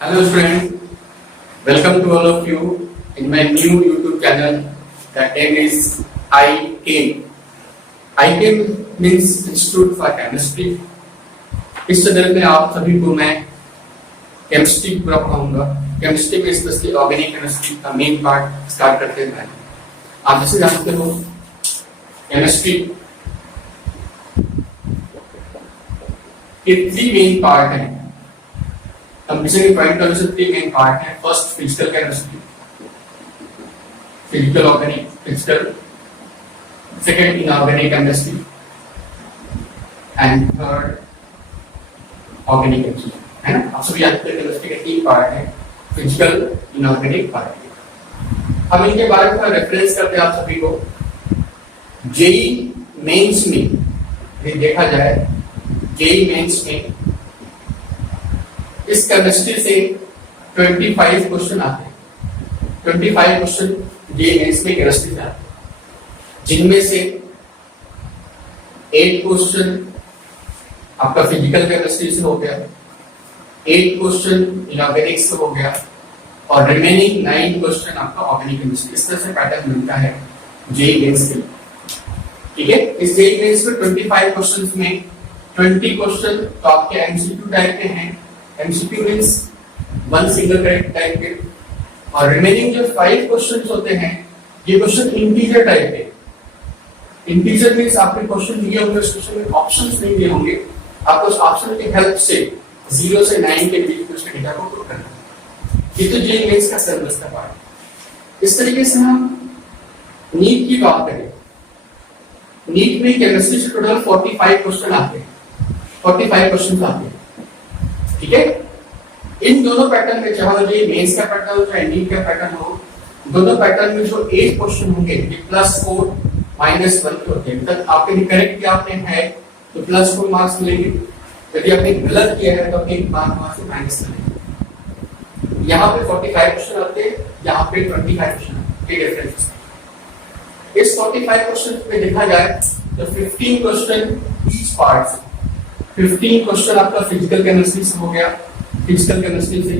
Hello friends, welcome to all of you in my new YouTube channel. The name is iChem. iChem means Institute for Chemistry. इस channel में आप सभी को मैं chemistry पूरा पढ़ाऊंगा। केमिस्ट्री में स्पेशली ऑर्गेनिक केमिस्ट्री का मेन पार्ट स्टार्ट करते हैं। आप जैसे जानते हो केमिस्ट्री के 3 मेन पार्ट हैं। कंप्लीशन के पॉइंट ऑफ व्यू से 3 मेन पार्ट हैं। First physical chemistry, physical organic physical, second inorganic chemistry and third organic chemistry, है ना। आप सभी जानते हैं केमिस्ट्री के 3 पार्ट हैं, फिजिकल, इनऑर्गेनिक, ऑर्गेनिक। हम इनके बारे में रेफरेंस करते हैं आप सभी को। जेई मेंस में यदि देखा जाए, जेई मेंस में इस केमिस्ट्री से 25 क्वेश्चन आते हैं। 25 क्वेश्चन जेई मेंस में केमिस्ट्री से आते हैं, जिनमें से 8 क्वेश्चन आपका फिजिकल केमिस्ट्री से हो गया, 8 क्वेश्चन इनऑर्गेनिक से हो गया और रिमेनिंग 9 क्वेश्चन आपका ऑर्गेनिक केमिस्ट्री। इस तरह से पैटर्न मिलता है जेई मेंस के। ठीक है, इस जेई मेंस में 25 क्वेश्चंस में 20 क्वेश्चन तो आपके एमसीक्यू टाइप के हैं। MCQ means one single correct type के, और रिमेनिंग जो 5 क्वेश्चंस होते हैं ये क्वेश्चन इंटीजर टाइप के। इंटीजर मींस आपके क्वेश्चन दिए होंगे, उस क्वेश्चन में ऑप्शंस नहीं दिए होंगे, आपको उस ऑप्शन की हेल्प से 0 से 9 के बीच क्वेश्चन डेटा को पुट करना है। ये तो जेईई मेंस का सिलेबस का पार्ट है। इस तरीके से हम नीट की बात करें, नीट में केमिस्ट्री से टोटल 45 क्वेश्चन आते हैं, 45 क्वेश्चन आते हैं। ठीक है, इन दोनों पैटर्न में, चाहे ये मेंस का पैटर्न हो चाहे नीट का पैटर्न हो, दोनों पैटर्न में जो 8 क्वेश्चन होंगे ये +4 -1 के होते हैं। मतलब आपने करेक्ट किया आपने है तो +4 मार्क्स मिलेंगे, यदि आपने गलत किया है तो आपके 1 मार्क्स से माइनस मिलेंगे। यहाँ पे 45 क्वेश्चन आते हैं, यहाँ पे 25 क्वेश्चन आते हैं। डिफरेंस इस 45 क्वेश्चन में देखा जाए तो 15 क्वेश्चन ईच पार्ट से। 15 क्वेश्चन आपका फिजिकल केमिस्ट्री से हो गया, फिजिकल केमिस्ट्री से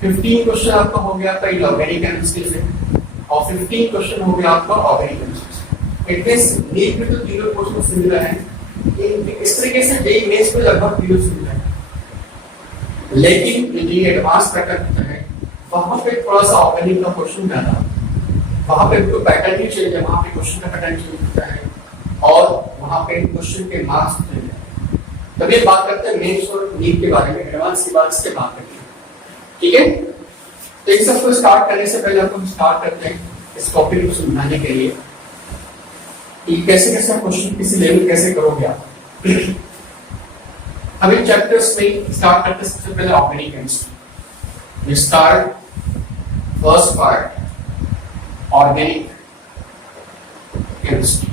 15 क्वेश्चन आपका हो गया आपका इनऑर्गेनिक केमिस्ट्री से, और 15 क्वेश्चन हो गया आपका ऑर्गेनिक केमिस्ट्री से। एटलीस्ट नीट में तो तीनों क्वेश्चन सिमिलर हैं। इस तरीके से जेईई मेंस में लगभग तीनों सिमिलर है, लेकिन जो एडवांस पैटर्न होता है वहां पे थोड़ा सा ऑर्गेनिक का क्वेश्चन ज्यादा, वहां पे तो पैटर्न ही चेंज है, वहां पे क्वेश्चन का पैटर्न चेंज होता है और वहां पे क्वेश्चन के मार्क्स चेंज है। तभी बात करते हैं मेंस और नीट के बारे में, एडवांस की बात इसके बात करते हैं। ठीक है, तो इन सबको स्टार्ट करने से पहले हम स्टार्ट करते हैं इस टॉपिक को समझाने के लिए कि कैसे कैसे क्वेश्चन किसी लेवल कैसे करोगे आप। अब इन चैप्टर्स में स्टार्ट करते हैं सबसे पहले organic chemistry. We start first part organic chemistry,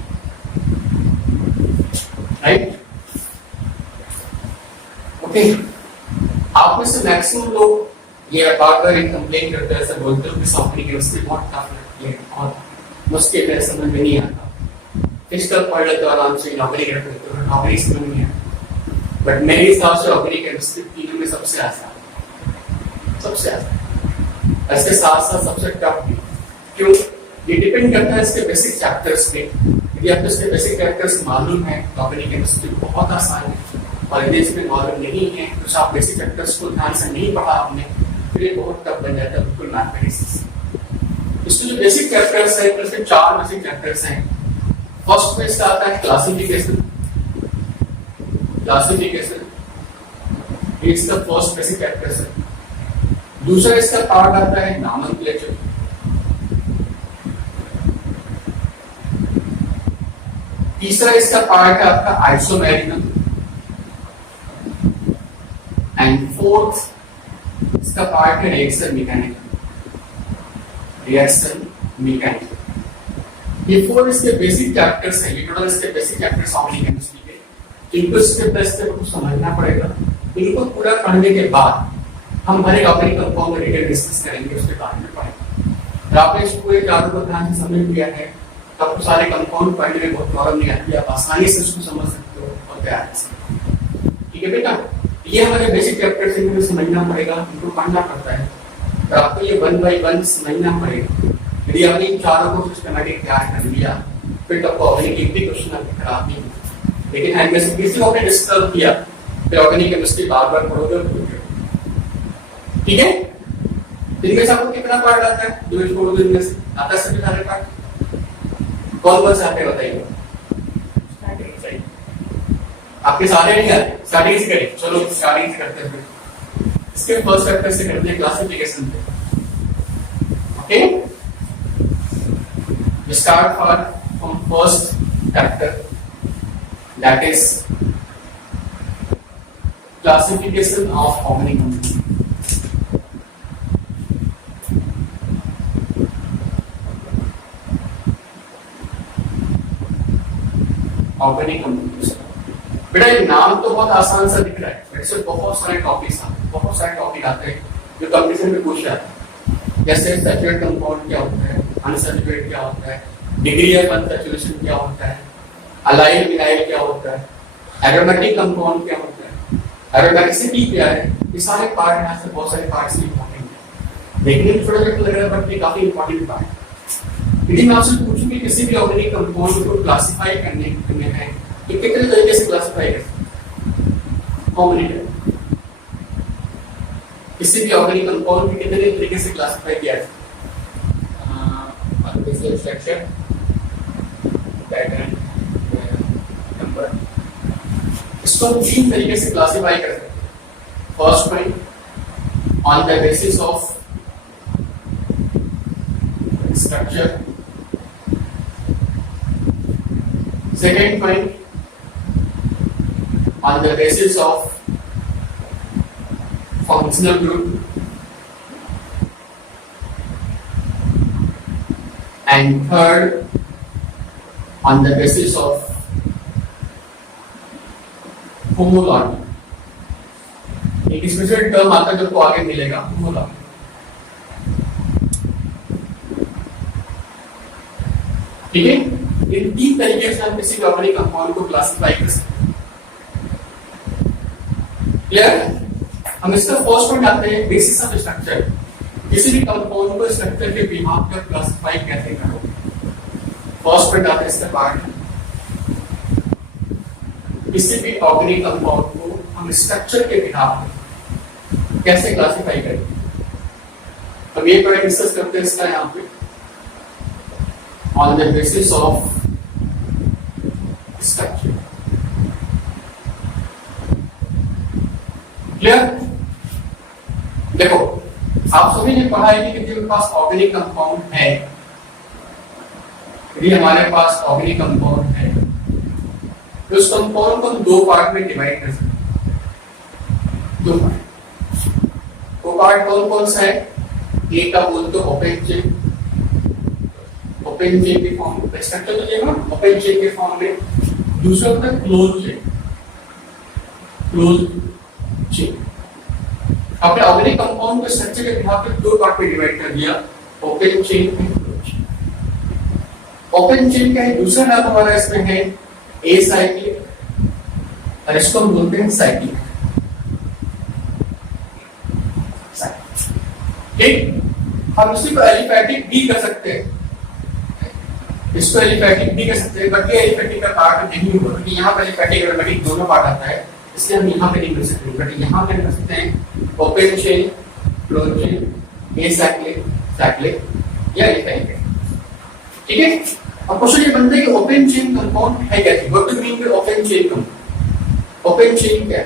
right. Okay, आप में से मैक्सिमम लोग ये बार-बार कंप्लेन करते हैं, ऐसा बोलते हो कि ऑर्गेनिक केमिस्ट्री बहुत टफ लगती है और मुश्किल है, समझ में नहीं आता। फिजिकल पढ़ लेते हो आराम से, ऑर्गेनिक रख लेते हो, ऑर्गेनिक समझ नहीं आता। बट मेरे हिसाब से ऑर्गेनिक केमिस्ट्री तीनों में सबसे आसान, सबसे आसान। इसके साथ साथ सबसे टफ भी। क्यों? ये डिपेंड करता है इसके बेसिक चैप्टर्स पे। यदि आपको इसके बेसिक चैप्टर्स मालूम है तो ऑर्गेनिक केमिस्ट्री बहुत आसान है, और यदि इसमें मालूम नहीं है तो आप बेसिक चैप्टर्स को ध्यान से नहीं पढ़ा आपने, फिर ये बहुत टफ बन जाता है, बिल्कुल मैथमेटिक्स। इसके जो बेसिक चैप्टर्स हैं, इसके 4 बेसिक चैप्टर्स हैं। फर्स्ट में इसका आता है क्लासिफिकेशन। क्लासिफिकेशन ये इसका फर्स्ट बेसिक चैप्टर है। दूसरा इसका पार्ट आता है नॉमेनक्लेचर। तीसरा इसका पार्ट है आपका आइसोमेरिज्म, एंड फोर्थ इसका पार्ट है रिएक्शन मैकेनिज्म। रिएक्शन मैकेनिज्म ये 4 इसके बेसिक चैप्टर्स हैं। ये टोटल इसके बेसिक चैप्टर्स ऑर्गेनिक केमिस्ट्री के। इनको स्टेप बाय स्टेप आपको समझना पड़ेगा। इनको पूरा करने के बाद हम हर एक ऑर्गेनिक कंपाउंड में डिटेल डिस्कस करेंगे, उसके बारे में पढ़ेंगे। और आपने इस पूरे चारों को ध्यान से समझ लिया है तो आपको सारे कंपाउंड पढ़ने में बहुत प्रॉब्लम नहीं आती, आप आसानी से उसको समझ सकते हो और तैयार कर सकते हो। ठीक है बेटा, ये हमारे बेसिक चैप्टर से हमें समझना पड़ेगा, इनको पढ़ना पड़ता है, तो आपको ये 1 by 1 समझना पड़ेगा। यदि आपने इन चारों को सिस्टमैटिक तैयार कर लिया फिर तो ऑर्गेनिक एक भी क्वेश्चन आपके खराब नहीं होगा। लेकिन इनमें से किसी को आपने डिस्टर्ब किया फिर ऑर्गेनिक केमिस्ट्री बार बार पढ़ोगे और भूलोगे। ठीक है, इनमें से आपको कितना पार्ट आता है? जो छोड़ इनमें से आता है सभी सारे पार्ट कौन कौन से आते बताइए? आपके सारे नहीं आते, स्टार्टिंग से करें। चलो स्टार्टिंग से करते हैं फिर। इसके फर्स्ट चैप्टर से करते हैं क्लासिफिकेशन पे। Okay, we start from first chapter, that is classification of organic compounds. Organic compounds. बेटा ये नाम तो बहुत आसान सा दिख रहा है, वैसे बहुत सारे टॉपिक्स आते हैं जो कंपटीशन में पूछ जाते हैं। जैसे सैचुरेट कंपाउंड क्या होता है, अनसैचुरेट क्या होता है, डिग्री ऑफ अनसैचुरेशन क्या होता है, अलाइल विनाइल क्या होता है, एरोमेटिक कंपाउंड क्या होता है, एरोमेटिसिटी क्या है। ये सारे पार्ट यहाँ से बहुत सारे पार्ट्स इंपॉर्टेंट है, देखने में थोड़ा लग रहा है बट ये काफी इंपॉर्टेंट पार्ट है। यदि मैं आपसे पूछूं कि किसी भी ऑर्गेनिक कंपाउंड को क्लासिफाई करने है तो कितने तरीके से क्लासिफाई कर सकते हैं? किसी भी ऑर्गेनिक कंपाउंड को कितने तरीके से क्लासिफाई किया जाए? Structure, pattern, number. इसको हम 3 तरीके से क्लासिफाई कर सकते हैं। First point on the basis of structure, second point on the basis of functional group, and third on the basis of homology। एक स्पेशल टर्म आता है जो आपको आगे मिलेगा, homology। ठीक है, इन 3 तरीके से हम किसी ऑर्गेनिक कंपाउंड को क्लासिफाई कर सकते हैं। क्लियर? हम इसका फर्स्ट पॉइंट आते हैं बेसिस ऑफ स्ट्रक्चर। किसी भी कंपाउंड को स्ट्रक्चर के बिहाफ पर क्लासिफाई कैसे करोगे? फर्स्ट पॉइंट आता है इसका पार्ट, किसी भी ऑर्गेनिक कंपाउंड को हम स्ट्रक्चर के बिहाफ पर कैसे क्लासिफाई करेंगे? अब ये पॉइंट डिस्कस करते हैं इसका यहाँ पे on the basis of structure। Clear? देखो आप सभी ने पढ़ा है कि यदि हमारे पास ऑर्गेनिक कंपाउंड है, यदि हमारे पास ऑर्गेनिक कंपाउंड है तो उस कंपाउंड को हम 2 पार्ट में डिवाइड कर सकते हैं। 2 पार्ट। वो पार्ट कौन कौन सा है? एक का बोलते हो ओपन चेन, ओपन चेन के फॉर्म में स्ट्रक्चर तो देखो ओपन चेन के फॉर्म में। दूसरा होता है क्लोज चेन, क्लोज चेन। आपने ऑर्गेनिक कंपाउंड को स्ट्रक्चर के बिहाफ पे 2 पार्ट में डिवाइड कर दिया, open chain and close chain. Open chain का है दूसरा नाम हमारा इसमें है एसाइक्लिक और इसको हम बोलते हैं साइक्लिक। ठीक, हम इसी को एलिफैटिक भी कर सकते हैं, इसको एलिफैटिक भी कर सकते हैं, बट ये एलिफैटिक का पार्ट नहीं होगा क्योंकि यहाँ पर एलिफैटिक और एरोमेटिक दोनों पार्ट आता है, इसलिए हम यहाँ पे नहीं कर सकते। बट यहाँ पे कर सकते हैं open chain, close chain, acyclic, cyclic या एलिफैटिक। ठीक है, अब क्वेश्चन ये बनता है कि ओपन चेन कंपाउंड है क्या? What do you mean by open chain compound? Open chain क्या है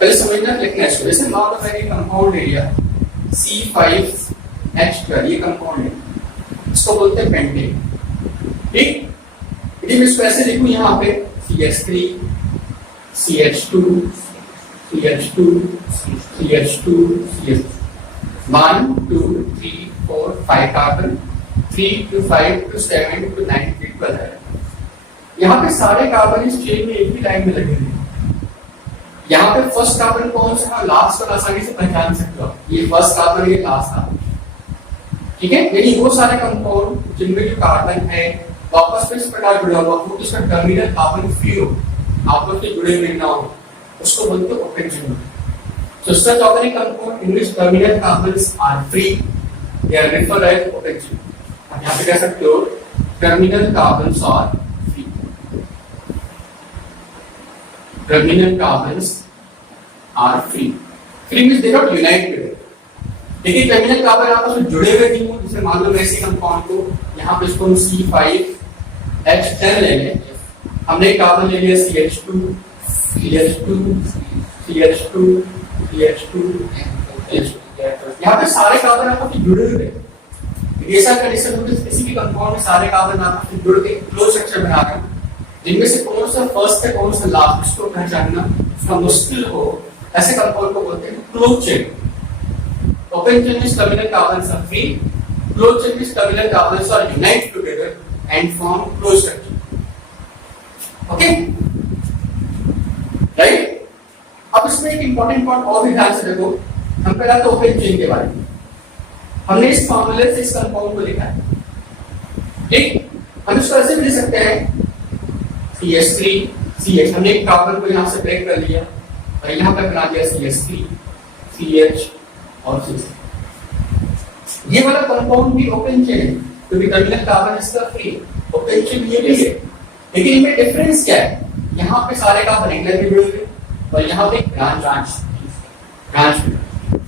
पहले समझना, लिखना है। जैसे मान लो मैंने कंपाउंड ले लिया C5H12, ये कंपाउंड है, इसको बोलते हैं पेंटेन। ठीक, यदि मैं इसको ऐसे लिखूं यहाँ पे CH3, CH2, CH2, CH2, CH2, 1 2 3 4 5 carbon, 3 to 5 to 7 to 9 triple है। यहाँ पे सारे कार्बन इस चेन में एक ही लाइन में लगे हैं। यहाँ पे फर्स्ट कार्बन कौन सा है, लास्ट वाला आसानी से पहचान सकते हो, ये फर्स्ट कार्बन, ये लास्ट कार्बन। ठीक है, यानी वो सारे कंपाउंड जिनमें जो कार्बन है वापस में इस प्रकार जुड़ा हुआ हो, उसका टर्मिनल कार्बन फ्री हो, आपस में जुड़े हुए ना हो, उसको बोलते हैं open chain. So such organic compound in which terminal carbons are free, they are referred as open chain. आप यहाँ पे कह सकते हो terminal carbons are free. Terminal carbons are free. Free means they don't unite with it. देखिए terminal carbon आपस में जुड़े हुए नहीं हो, जैसे मान लो मैं इसी कंपाउंड को यहाँ पे इसको हम C5H10 ले लें, हमने कार्बन ले लिया CH2 CH2 CH2 CH2 यहाँ पे सारे कार्बन आपस में जुड़े हुए हैं। ऐसा कंडीशन होती है किसी भी कंपाउंड में सारे कार्बन आपस में जुड़ के क्लोज स्ट्रक्चर बना रहे हैं, जिनमें से कौन सा फर्स्ट है कौन सा लास्ट इसको पहचानना थोड़ा मुश्किल हो, ऐसे कंपाउंड को बोलते हैं close chain. Open chain means terminal carbons are free. Closed chain means terminal carbons are unite together and form closed structure. Okay? Right? अब इसमें एक important point और भी ध्यान से देखो। हम पहला तो open chain के बारे में। हमने इस फॉर्मूले से इस कंपाउंड को लिखा है। ठीक? हम इसको ऐसे भी लिख सकते हैं CH3 CH। हमने एक कार्बन को यहाँ से ब्रेक कर लिया और यहाँ पे बना दिया CH3 CH और ये वाला कंपाउंड भी ओपन चेन है, क्योंकि टर्मिनल कार्बन इसका फ्री ओपन चेन ये भी है। लेकिन इनमें डिफरेंस क्या है, यहाँ पे सारे कार्बन एक में जुड़े हुए और यहाँ पे ब्रांच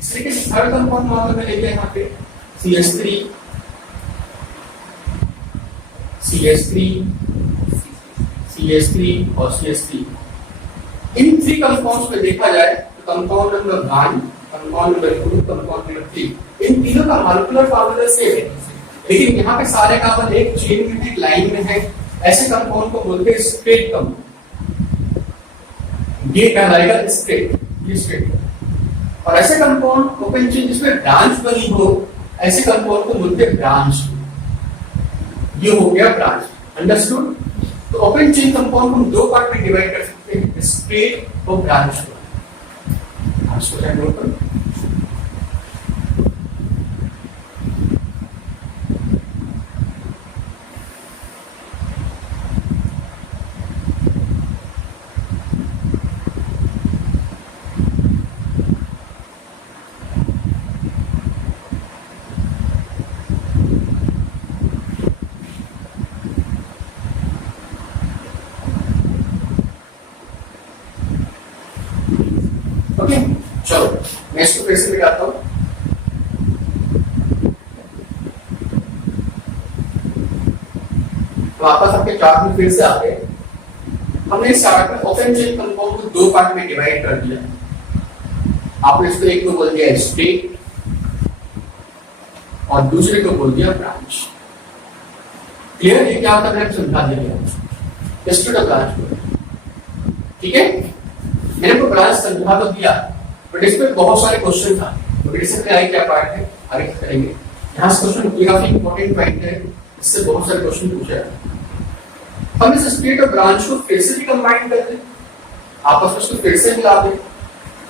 इस तरीके से थर्ड कंपाउंड मान लो लेंगे यहाँ पे CH3 और CH3। इन थ्री कंपाउंड्स पे देखा जाए तो compound number 1 compound number 2 compound number 3 इन तीनों का मॉलिक्यूलर फॉर्मूला सेम है, लेकिन यहाँ पे सारे कार्बन एक चेन में है, लाइन में है। ऐसे कंपाउंड को बोलते हैं स्ट्रेट कंपाउंड, ये कहलाएगा स्ट्रेट, ये स्ट्रेट। और ऐसे कंपाउंड ओपन चेन जिसमें ब्रांच बनी हो, ऐसे कंपाउंड को बोलते हैं ब्रांच। ये हो गया ब्रांच, अंडरस्टूड। तो ओपन चेन कंपाउंड हम दो पार्ट में डिवाइड कर सकते हैं, स्ट्रेट और ब्रांच। ओके, चलो नेक्स्ट को फिर से दिखाता हूं। वापस आपके चार्ट में फिर से आते हैं। हमने इस चार्ट में ओपन चेन कंपाउंड को दो पार्ट में डिवाइड कर दिया। आपने इसको एक को बोल दिया स्टेट और दूसरे को बोल दिया ब्रांच। क्लियर? ये क्या होता है मैंने समझा दिया स्टेट और ब्रांच को। ठीक है, मैंने को ब्रांच समझा तो दिया, बट इसमें बहुत सारे क्वेश्चन था, तो इससे आगे क्या पार्ट है आगे करेंगे। यहाँ से क्वेश्चन ये काफी इंपॉर्टेंट पॉइंट है, इससे बहुत सारे क्वेश्चन पूछे हैं। हम इस स्टेट और ब्रांच को फिर से भी कंबाइन कर दें, आपस में उसको फिर से मिला दें।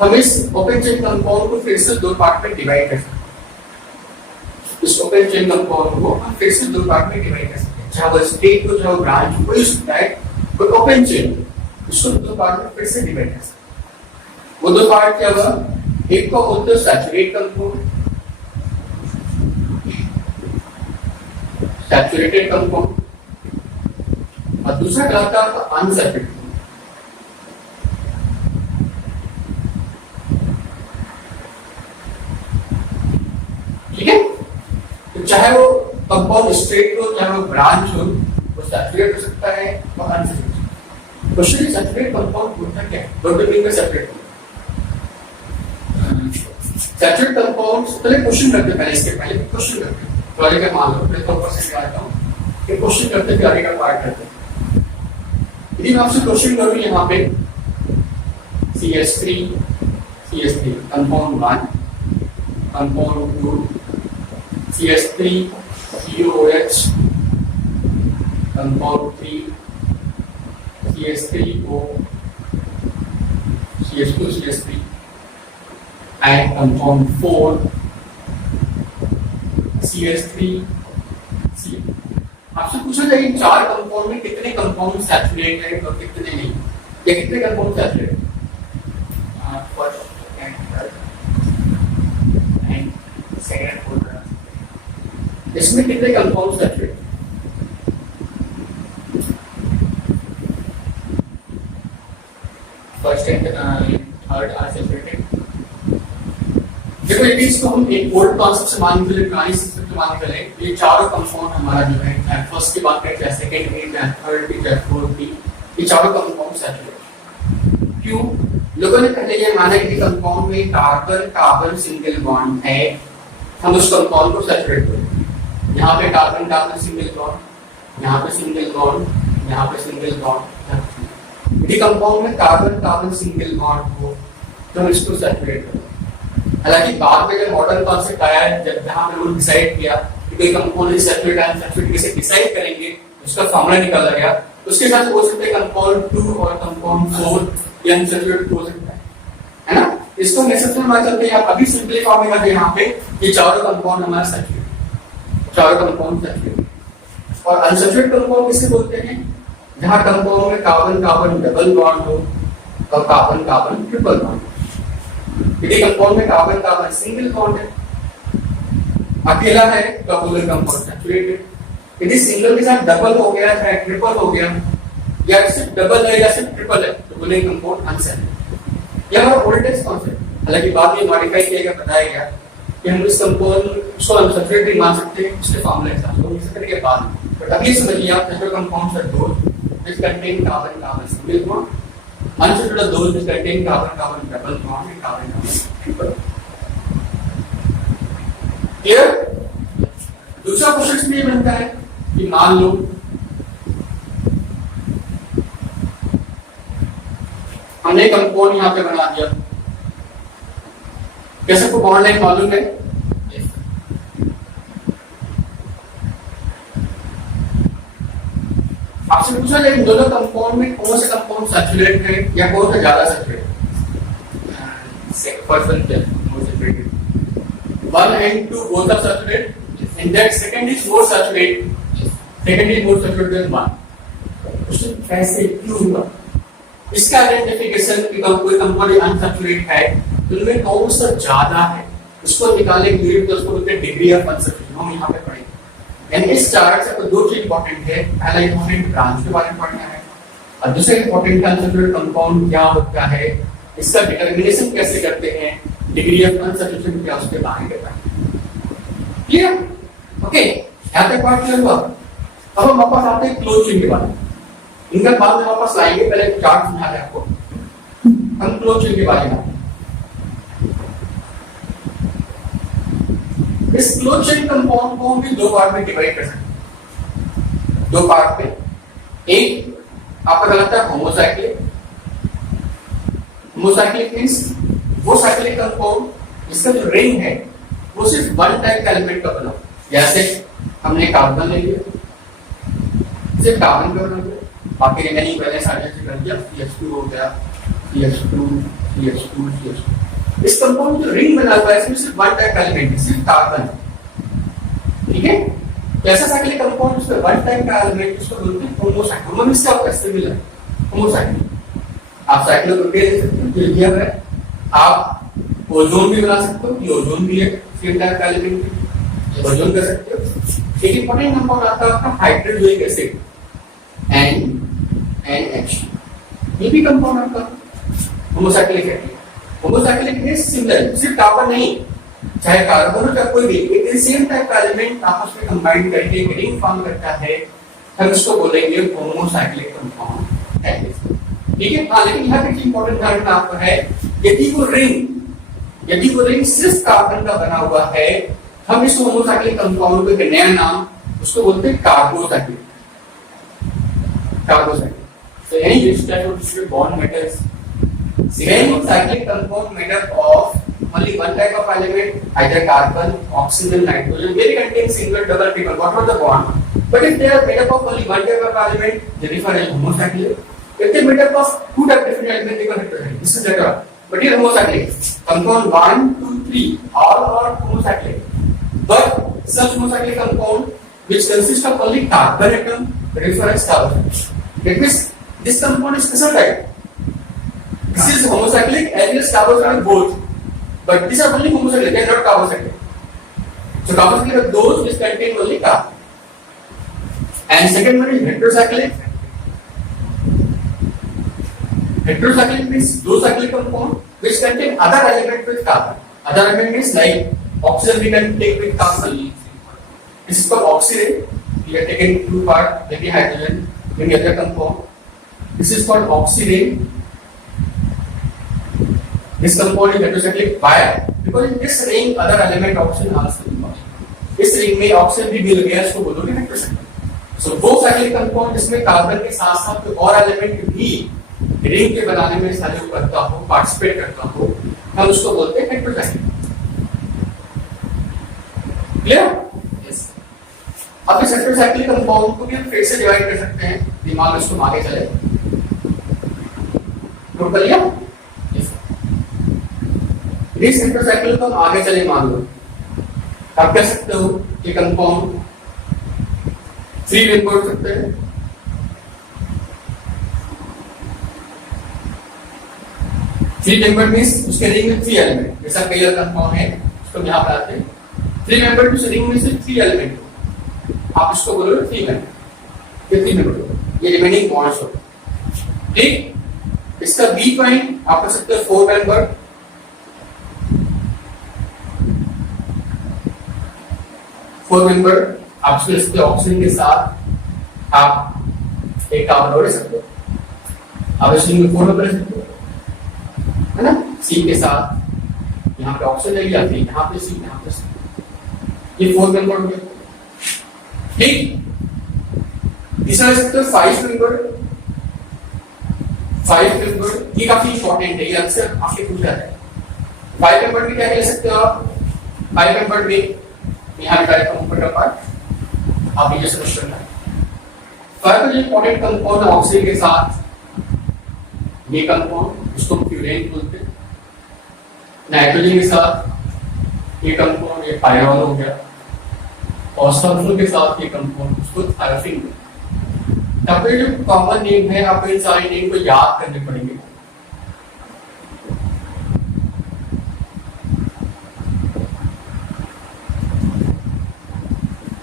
हम इस ओपन चेन कंपाउंड को फिर से दो पार्ट में डिवाइड कर सकते हैं। इस ओपन चेन कंपाउंड को हम फिर से दो पार्ट में डिवाइड कर सकते हैं, चाहे वो स्टेट को चाहे वो ब्रांच को, कोई सकता है कोई ओपन चेन, इसको दो पार्ट में फिर से डिवाइड कर सकते हैं। वो दो पार्ट क्या हुआ, एक को बोलते हैं सैचुरेट कंपाउंड, सैचुरेटेड कंपाउंड, और दूसरा कहलाता है अनसैचुरेटेड। ठीक है, तो चाहे वो कंपाउंड स्ट्रेट हो चाहे वो ब्रांच हो, वो सैचुरेट हो सकता है और unsaturated. Question is saturated compound होता क्या है, दो मीनिंग में सेपरेट। सैचुरेटेड कंपाउंड्स पहले क्वेश्चन करते, पहले इसके पहले क्वेश्चन करते तो आगे का मान लो मैं तो ऊपर से आता हूं कि क्वेश्चन करते फिर आगे का पार्ट करते। यदि मैं आपसे क्वेश्चन करूं यहाँ पे CH3 compound 1 compound 2 CH3 COH compound 3 CH3O CH2 CH3 and compound 4 CH3 C। आपसे पूछा जाए इन चार कंपाउंड में कितने कंपाउंड सैचुरेट हैं और कितने नहीं, या कितने compound saturate. Second and fourth बना सकते हैं। इसमें कितने compound saturate? First and third are saturated. देखो ये इसको हम एक ओल्ड कॉन्सेप्ट से मान के लिए पुरानी सिस्टम से मान के चले, ये चारों कंपाउंड हमारा जो है फर्स्ट की बात करें चाहे सेकंड की चाहे थर्ड की चाहे फोर्थ की, ये चारों कंपाउंड सैचुरेटेड। क्यों? लोगों ने पहले ये माना कि कंपाउंड में कार्बन कार्बन सिंगल बॉन्ड है, हम उस कंपाउंड को सैचुरेट करें। यहाँ पे कार्बन कार्बन सिंगल बॉन्ड, यहाँ पे सिंगल बॉन्ड, यहाँ पे सिंगल बॉन्ड। यदि कंपाउंड में कार्बन कार्बन सिंगल बॉन्ड हो तो हम इसको सैचुरेट करें। हालांकि बाद में जब मॉडर्न कॉन्सेप्ट आया है, जब जहाँ पे लोग डिसाइड किया कि कोई कंपाउंड सैचुरेट है, सैचुरेट कैसे डिसाइड करेंगे, उसका फॉर्मूला निकाला गया। उसके साथ हो सकते हैं कंपाउंड 2 और कंपाउंड 4 या अनसैचुरेटेड हो सकता है ना? इसको नेसेसरी मान चलते हैं। आप अभी सिंपली फॉर्म में यहाँ पे ये चारों कंपाउंड हमारा सैचुरेट, चारों कंपाउंड सैचुरेट। और अनसैचुरेटेड कंपाउंड किसे बोलते हैं? जहाँ कंपाउंड में कार्बन कार्बन डबल बॉन्ड हो और कार्बन कार्बन ट्रिपल बॉन्ड। यदि कंपाउंड में कार्बन कार्बन सिंगल बॉन्ड है, अकेला है तो बोले कंपाउंड सैचुरेटेड। यदि सिंगल के साथ डबल हो गया चाहे ट्रिपल हो गया, या सिर्फ डबल है या सिर्फ ट्रिपल है, तो बोले कंपाउंड अनसैचुरेटेड। यह हमारा ओल्डेस्ट कॉन्सेप्ट। हालांकि बाद में मॉडिफाई किया गया, बताया गया कि हम इस कंपाउंड को अनसैचुरेटेड मान सकते हैं, उसके फॉर्मूले के साथ इस करने के बाद। बट अभी समझिए आप saturated compounds are those which contain carbon carbon single bond, unsaturated are those which contain carbon carbon double bond and carbon carbon triple bond. Clear? दूसरा क्वेश्चन में ये बनता है कि मान लो हमने कंपाउंड यहाँ पे बना दिया, कैसे को बॉन्ड लाइन मालूम है? आपसे पूछा जाए इन दोनों कंपाउंड में कौन सा कंपाउंड सैचुरेट है या कौन सा ज्यादा सैचुरेट है? पर्सन क्या मोर saturated? 1 and 2 both are saturated, and that second is more saturated. Second is more saturated than 1. Question कैसे क्यों हुआ? इसका आइडेंटिफिकेशन कि कोई कंपाउंड अनसैचुरेटेड है तो उनमें कौन सा ज्यादा है, उसको निकालने के लिए तो उसको बोलते हैं डिग्री ऑफ अनसैचुरेशन। हम यहाँ पे पढ़ेंगे। एंड इस चार्ट से दो चीज इंपॉर्टेंट है। पहला इंपॉर्टेंट ब्रांच के बारे में पढ़ना है और दूसरा इंपॉर्टेंट अनसैचुरेटेड कंपाउंड क्या होता है, इसका डिटरमिनेशन कैसे करते हैं, डिग्री ऑफ अनसैचुरेशन क्या उसके बारे में बताएंगे। क्लियर? ओके, यहाँ तक बात क्लियर हुआ। अब हम वापस आते हैं क्लोज चेन के बारे में। इनका बाद में वापस लाएंगे, पहले चार्ट समझा रहे आपको। हम क्लोज चेन के बारे में इस क्लोज चेन कंपाउंड को भी दो पार्ट में डिवाइड कर सकते हैं। दो पार्ट में एक आपका लगता है होमोसाइक्लिक। होमोसाइक्लिक मींस वो साइक्लिक कंपाउंड जिसका जो रिंग है वो सिर्फ वन टाइप का एलिमेंट का बना। जैसे हमने कार्बन ले लिया, सिर्फ कार्बन का बना लिया, बाकी रिमेनिंग बैलेंस आ कर दिया, CH2 हो गया, CH2 CH2 CH2। इस कंपाउंड जो रिंग बना हुआ है इसमें सिर्फ वन टाइप का एलिमेंट है, सिर्फ कार्बन। ठीक है? ऐसा साइक्लिक कंपाउंड जिसमें वन टाइप का एलिमेंट इसको बोलते हैं होमोसाइक्लिक। होमो से आपका सिमिलर होमोसाइक्लिक। आप साइक्लोप्रोपेन ले सकते हो, जो दिया हुआ है। आप ओजोन भी बना सकते हो, ये ओजोन भी है सेम टाइप का एलिमेंट, ओजोन कर सकते हो। एक इंपॉर्टेंट कंपाउंड आता है आपका हाइड्रोक्लोरिक एसिड NH। ये भी कंपाउंड आपका होमोसाइक्लिक है। होमोसाइक्लिक में सिमिलर, सिर्फ कार्बन नहीं, चाहे कार्बन हो चाहे कोई भी एक सेम टाइप का एलिमेंट आपस में कंबाइन करके एक रिंग फॉर्म करता है, हम इसको बोलेंगे होमोसाइक्लिक कंपाउंड है। ठीक है? हाँ, लेकिन यहाँ पे इंपॉर्टेंट ध्यान आपको है, यदि वो रिंग सिर्फ कार्बन का बना हुआ है, हम इस होमोसाइक्लिक कंपाउंड को एक नया नाम उसको बोलते हैं carbocyclic. Carbocyclic. So any distributed bond metals, when cyclic compound made up of only one type of element, either carbon, oxygen, nitrogen, they contain single, double, triple, whatever the bond. But if they are made up of only one type of element, they refer as homocyclic. If they are made up of two type different elements, they can refer as this is better. But here homocyclic. Compound 1, 2, 3, all are homocyclic. But such homocyclic compound which consist of only carbon atom refer as carbocyclic. That means this compound is special type. This is homocyclic and this carbocyclic both. But these are only homocyclic, they are not carbocyclic. So carboxylic are those which contain only carbon. And second one is heterocyclic. Heterocyclic means those cyclic compound which contain other element with carbon. Other element means like oxygen we can take with carbon. This is called oxidate. We are taking two part, maybe hydrogen, maybe other compound. This is called oxidate. This compound is heterocyclic. Why? Because in this ring other element oxygen also involved. इस ring में oxygen भी मिल गया, इसको बोलोगे heterocyclic. सो वो cyclic compound जिसमें carbon के साथ साथ कोई और एलिमेंट भी रिंग के बनाने में सहयोग करता हो, पार्टिसिपेट करता हो, हम उसको बोलते हैं हेटेरोसाइक्लिक। क्लियर? यस। अब इस हेटेरोसाइक्लिक कंपाउंड को भी हम फिर से डिवाइड कर सकते हैं, दिमाग में इसको आगे चले। नोट कर लिया? यस। इस हेटेरोसाइक्लिक को हम आगे चले मान लो, आप कह सकते हो कि कंपाउंड 3 मेंबर सकते हैं। थ्री मेंबर मींस उसके रिंग में 3 एलिमेंट, जैसा कई अलग कंपाउंड है उसको यहां पर आते हैं 3 मेंबर मींस रिंग में सिर्फ 3 एलिमेंट हो, आप इसको बोलो 3 मेंबर, ये 3 मेंबर, ये रिमेनिंग बॉन्ड्स हो। ठीक, इसका बी पॉइंट आप कह सकते हो 4 मेंबर, आप इसके ऑक्सीजन के साथ आप एक कार्बन और ले सकते हो, आप इस में 4 मेंबर ले सकते हो, है ना। सी के साथ यहाँ पे ऑक्सीजन ले लिया, फिर यहाँ पे सी, यहाँ पे सी, ये 4 मेंबर हो गया। ठीक, तीसरा ले सकते हो 5 मेंबर। 5 मेंबर ये काफी इंपॉर्टेंट है, ये अक्सर आपके पूछा जाता है। 5 मेंबर भी क्या ले सकते हो आप? 5 मेंबर में यहाँ डायरेक्ट ऊपर का पार्ट आप ये समझ करना है। फाइबर इंपॉर्टेंट कंपाउंड ऑक्सीजन के साथ, ये कंपाउंड उसको फ्यूरेन बोलते हैं। नाइट्रोजन के साथ ये कंपाउंड ये पायरॉल हो गया, और सल्फर के साथ ये कंपाउंड उसको थायोफिन बोलते हैं। तब ये जो कॉमन नेम है, आपको इन सारे नेम को याद करने पड़ेंगे।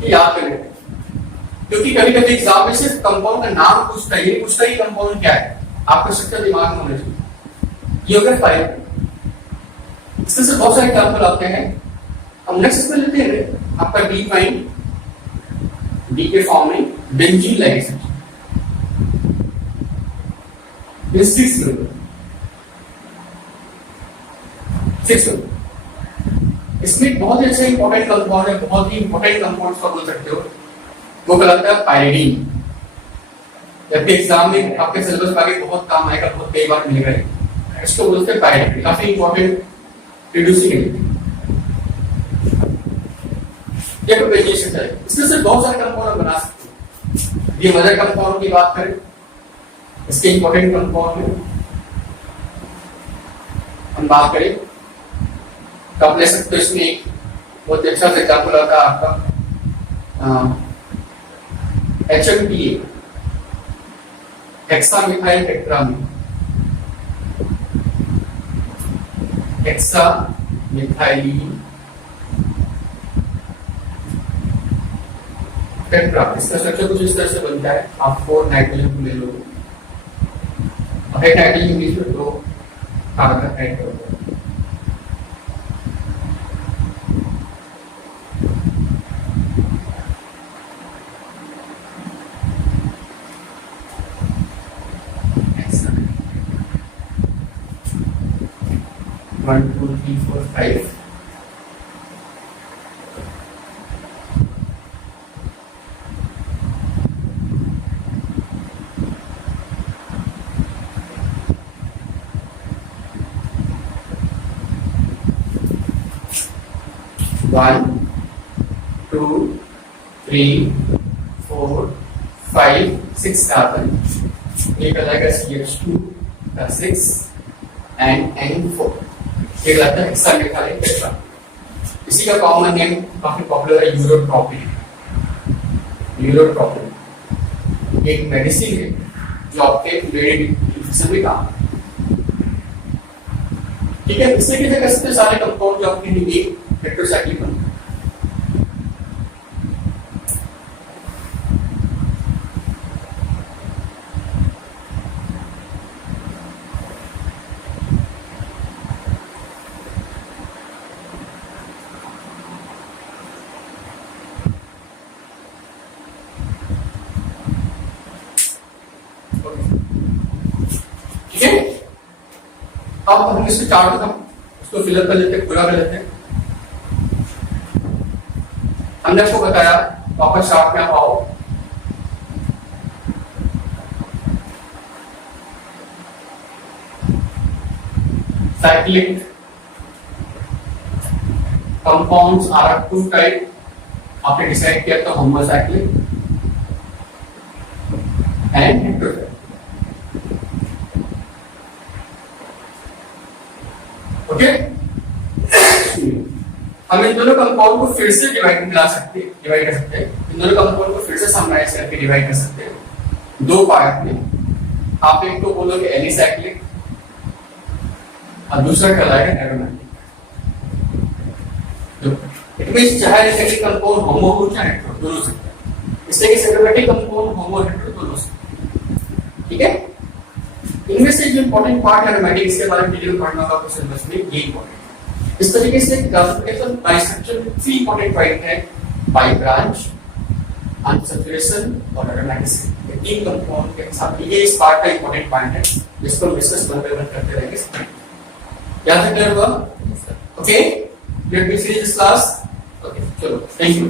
याद करें, क्योंकि कभी कभी एग्जाम में सिर्फ कंपाउंड का नाम पूछता है, ये पूछता है कंपाउंड क्या है, आपका स्ट्रक्चर दिमाग में होना चाहिए। ये हो गया 5। इससे से बहुत सारे एग्जाम्पल आते हैं। हम नेक्स्ट इसमें लेते हैं आपका डी पॉइंट, डी के फॉर्म में बेंजीन लाइगेशन, ये 6 मेंबर। इसमें बहुत ही अच्छा इंपॉर्टेंट कंपाउंड है, बहुत ही इंपॉर्टेंट कंपाउंड का बोल सकते हो, वो कहलाता है पायरीडीन। जबकि एग्जाम में आपके सिलेबस में आगे बहुत काम आएगा, बहुत कई बार मिलेगा, इसको बोलते हैं पायरीडीन, काफी इंपॉर्टेंट रिड्यूसिंग एजेंट। ये वेरिएशन है, इसमें से बहुत सारे कंपाउंड बना सकते हो। ये मदर कंपाउंड की बात करें, इसके इंपॉर्टेंट कंपाउंड में हम बात करें तो आप ले सकते हो। इसमें एक बहुत अच्छा सा एग्जाम्पल आता है आपका HMTA, hexamethyl tetrammine, hexamethyl tetra. इसका स्ट्रक्चर कुछ इस तरह से बनता है, आप 4 नाइट्रोजन को ले लो, नाइट्रोजन के बीच में 2 कार्बन ऐड करोगे, One, 2, 3, 4, 5. One, 2, 3, 4, 5, 6 कार्बन, ये कहलाएगा CH2 का 6 and N4, ये कहलाता है हेक्सामिथाइल टेट्रा। इसी का कॉमन नेम काफी पॉपुलर है, यूरोट्रोपिन। यूरोट्रोपिन एक मेडिसिन है जो आपके ब्लड इन्फेक्शन में काम है। ठीक है, इससे क्या कर सकते हैं, सारे कंपाउंड जो आपके लिए हेटेरोसाइक्लिक बनते हैं। अब हम इसको चार्ट था उसको फिलअप कर लेते हैं, पूरा कर लेते हैं। हमने आपको बताया वापस चार्ट में आप आओ, cyclic compounds are of two type, आपने डिसाइड किया था होमोसाइक्लिक एंड हेटेरोसाइक्लिक। ओके, हम इन दोनों कंपाउंड को फिर से डिवाइड कर सकते हैं, इन दोनों कंपाउंड को फिर से समराइज करके डिवाइड कर सकते हैं दो पार्ट में। आप एक को बोलोगे एलिसाइक्लिक और दूसरा कहलाएगा एरोमेटिक। इट मींस चाहे एलिसाइक्लिक कंपाउंड होमो हो चाहे हेटेरो, दोनों से, इसलिए कि एरोमेटिक कंपाउंड होमो हेटेरो दोनों से। ठीक है, इनमें से जो इंपॉर्टेंट पार्ट है एरोमेटिक, इसके बारे में वीडियो पढ़ना होगा आपको सिलेबस में, ये इंपॉर्टेंट। इस तरीके से क्लासिफिकेशन बाय स्ट्रक्चर में 3 इंपॉर्टेंट पॉइंट है, बाय ब्रांच, अनसैचुरेशन और एरोमेटिसिटी। ये 3 कंपाउंड के साथ ये इस पार्ट का इंपॉर्टेंट पॉइंट है जिसको हम डिस्कस वन बाय वन करते रहेंगे। याद है क्लियर हुआ? Okay, let me finish this class. Okay, चलो, थैंक यू।